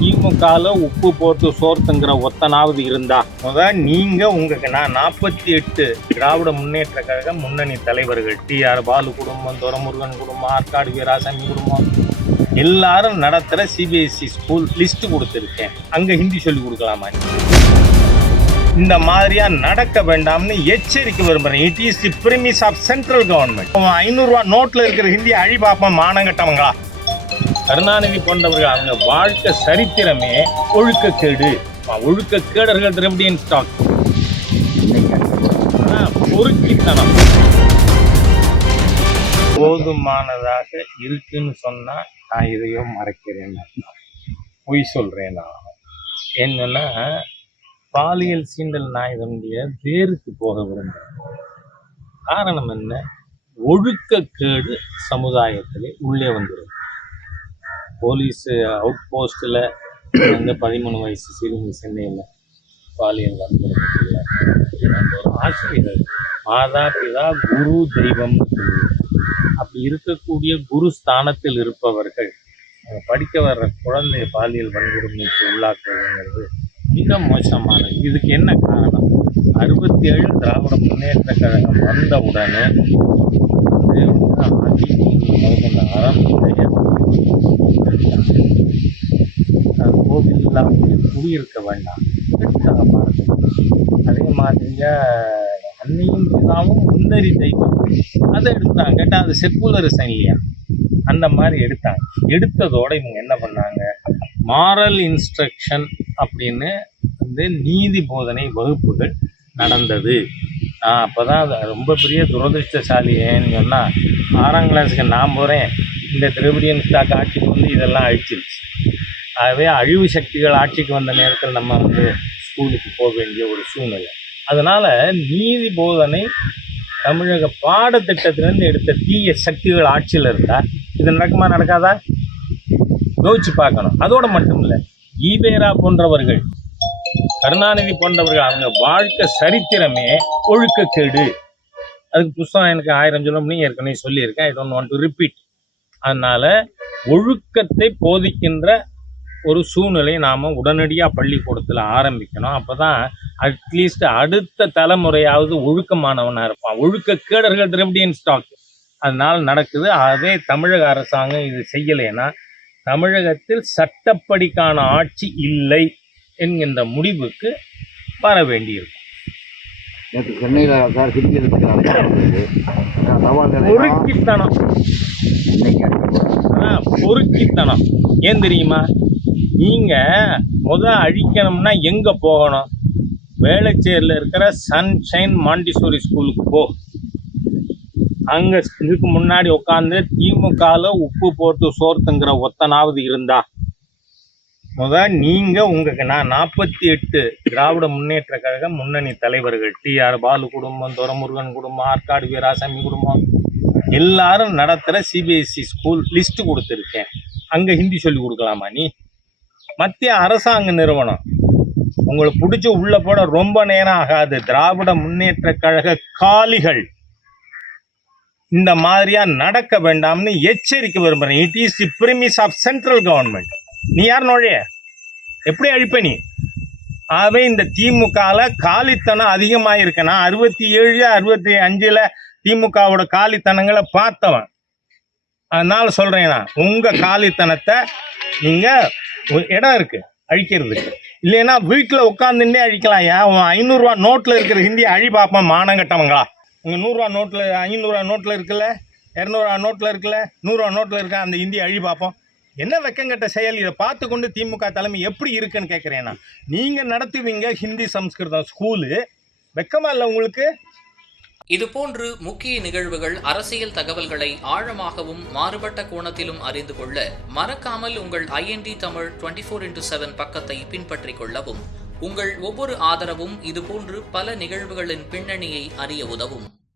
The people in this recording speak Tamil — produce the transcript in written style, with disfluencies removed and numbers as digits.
திமுகல உப்பு போட்டு சோர்த்துங்கிற ஒத்தனாவது இருந்தா நீங்க உங்களுக்கு நான் 48 திராவிட முன்னேற்ற கழக முன்னணி தலைவர்கள் TR பாலு குடும்பம், துரைமுருகன் குடும்பம், ஆற்காடு வீராசாமி குடும்பம் எல்லாரும் நடத்துற CBSE ஸ்கூல் லிஸ்ட் கொடுத்துருக்கேன். அங்க ஹிந்தி சொல்லி கொடுக்கலாமா? இந்த மாதிரியா நடக்க வேண்டாம்னு எச்சரிக்கை விரும்புறேன். It is the premise of central government. 500 ரூபா நோட்ல இருக்கிற ஹிந்தி அழி பார்ப்போம் மானங்கட்டவங்களா? கருணாநிதி போன்றவர்கள் அவங்க வாழ்க்கை சரித்திரமே ஒழுக்கக்கேடு. ஒழுக்கக்கேடர்கள் திராவிடியன் ஸ்டாக். பொறுக்கித்தனம் போதுமானதாக இருக்குன்னு சொன்னா நான் இதையோ மறைக்கிறேன், பொய் சொல்றேன். நான் என்னன்னா பாலியல் சீண்டல் நான் இதனுடைய வேருக்கு போக விரும்புகிறேன். காரணம் என்ன? ஒழுக்கக்கேடு சமுதாயத்திலே உள்ளே வந்துடும். போலீஸ் அவுட் போஸ்டில் வந்து 13 வயசு சிறுமி சென்னையில் பாலியல் வன்முறை ஒரு ஆசிரியர் மாதா பிதா குரு தெய்வம் அப்படி இருக்கக்கூடிய குரு ஸ்தானத்தில் இருப்பவர்கள் படிக்க வர்ற குழந்தைய பாலியல் வன்கொடுமைக்கு உள்ளாக்குவதுங்கிறது மிக மோசமானது. இதுக்கு என்ன காரணம்? 67 திராவிட முன்னேற்ற கழகம் வந்தவுடனே அறம் கோவில் இல்லாமல் குடியிருக்க வேண்டாம். அதே மாதிரியா அன்னையும் பிதாவும் முன்னறி தெய்வம் அதை எடுத்தாங்க. கேட்டால் அது செக்குலரிசம் இல்லையா? அந்த மாதிரி எடுத்தாங்க. எடுத்ததோட இவங்க என்ன பண்ணாங்க? மாரல் இன்ஸ்ட்ரக்ஷன் அப்படின்னு வந்து நீதி போதனை வகுப்புகள் நடந்தது. அப்போதான் அது ரொம்ப பெரிய துரதிருஷ்டசாலி. ஏன்னு சொன்னால் 6ஆம் கிளாஸுக்கு நான் போகிறேன், இந்த திராவிடியன் ஸ்டாக் ஆட்சிக்கு வந்து இதெல்லாம் அழிச்சிருச்சு. ஆகவே அழிவு சக்திகள் ஆட்சிக்கு வந்த நேரத்தில் நம்ம வந்து ஸ்கூலுக்கு போக வேண்டிய ஒரு சூழ்நிலை. அதனால் நீதி போதனை தமிழக பாடத்திட்டத்திலேருந்து எடுத்த தீய சக்திகள் ஆட்சியில் இருந்தால் இது நடக்குமா நடக்காதா யோசிச்சு பார்க்கணும். அதோடு மட்டும் இல்லை, ஈவேரா போன்றவர்கள், கருணாநிதி போன்றவர்கள் அவங்க வாழ்க்கை சரித்திரமே ஒழுக்கக்கேடு. அதுக்கு புத்தகம் எனக்கு 1000 சொல்ல முடியும், ஏற்கனவே சொல்லியிருக்கேன். I don't want to repeat. அதனால் ஒழுக்கத்தை போதிக்கின்ற ஒரு சூழ்நிலையை நாம் உடனடியாக பள்ளிக்கூடத்தில் ஆரம்பிக்கணும். அப்போ தான் அட்லீஸ்ட் அடுத்த தலைமுறையாவது ஒழுக்கமானவனாக இருப்பான். ஒழுக்கக்கேடர்கள் திராவிடியன் ஸ்டாக். அதனால் நடக்குது. அதே தமிழக அரசாங்கம் இது செய்யலைன்னா தமிழகத்தில் சட்டப்படிக்கான ஆட்சி இல்லை என்கின்ற முடிவுக்கு வர வேண்டியிருக்கும். பொறுக்கித்தனம் ஏன் தெரியுமா? நீங்க அழிக்கணும்னா எங்க போகணும்? வேளச்சேரியில் இருக்கிற சன்ஷைன் மாண்டிசோரி ஸ்கூலுக்கு போ. அங்க இதுக்கு முன்னாடி உட்காந்து திமுகல உப்பு போட்டு சோர்த்துங்கிற ஒத்தனாவது இருந்தா நீங்க உங்களுக்கு நான் 48 திராவிட முன்னேற்ற கழக முன்னணி தலைவர்கள் TR பாலு குடும்பம், துரைமுருகன் குடும்பம், ஆற்காடு வீராசாமி குடும்பம் எல்லாரும் நடத்துற CBSE ஸ்கூல் லிஸ்ட் கொடுத்துருக்கேன். அங்க ஹிந்தி சொல்லி கொடுக்கலாமா? நீ மத்திய அரசாங்க நிறுவனம் உங்களுக்கு பிடிச்சி உள்ள போட ரொம்ப நேரம் ஆகாது. திராவிட முன்னேற்ற கழக காலிகள் இந்த மாதிரியா நடக்க வேண்டாம்னு எச்சரிக்கை விரும்புறேன். It is the premise of central government. நீ யார் நோழைய எப்படி அழிப்ப நீ? ஆகவே இந்த திமுகல காலித்தனம் அதிகமாக இருக்குன்னா 67 65 திமுகவோட காலித்தனங்களை பார்த்தவன். அதனால சொல்றேன், நான் உங்க காலித்தனத்தை நீங்க இடம் இருக்கு அழிக்கிறதுக்கு. இல்லைன்னா வீட்டில் உட்காந்துட்டே அழிக்கலாம். ஏன் 500 ரூபா நோட்டில் இருக்கிற ஹிந்தி அழி பார்ப்போம் மானங்கட்டவங்களா? உங்கள் 100 ரூபா நோட்டில் 500 ரூபா நோட்டில் இருக்குல்ல, 200 ரூபா நோட்டில் இருக்குல்ல, 100 ரூபா நோட்டில் இருக்க அந்த ஹிந்தி அழி பார்ப்போம். என்ன வெக்கங்கட்ட செயல்? இதை பார்த்து கொண்டு திமுக தலைமை எப்படி இருக்குன்னு கேட்குறேன்னா, நீங்கள் நடத்துவீங்க ஹிந்தி சம்ஸ்கிருதம் ஸ்கூலு, வெக்கமா இல்லை உங்களுக்கு? இதுபோன்று முக்கிய நிகழ்வுகள், அரசியல் தகவல்களை ஆழமாகவும் மாறுபட்ட கோணத்திலும் அறிந்து கொள்ள மறக்காமல் உங்கள் IND தமிழ் 24/7 பக்கத்தை பின்பற்றிக் கொள்ளவும். உங்கள் ஒவ்வொரு ஆதரவும் இதுபோன்று பல நிகழ்வுகளின் பின்னணியை அறிய உதவும்.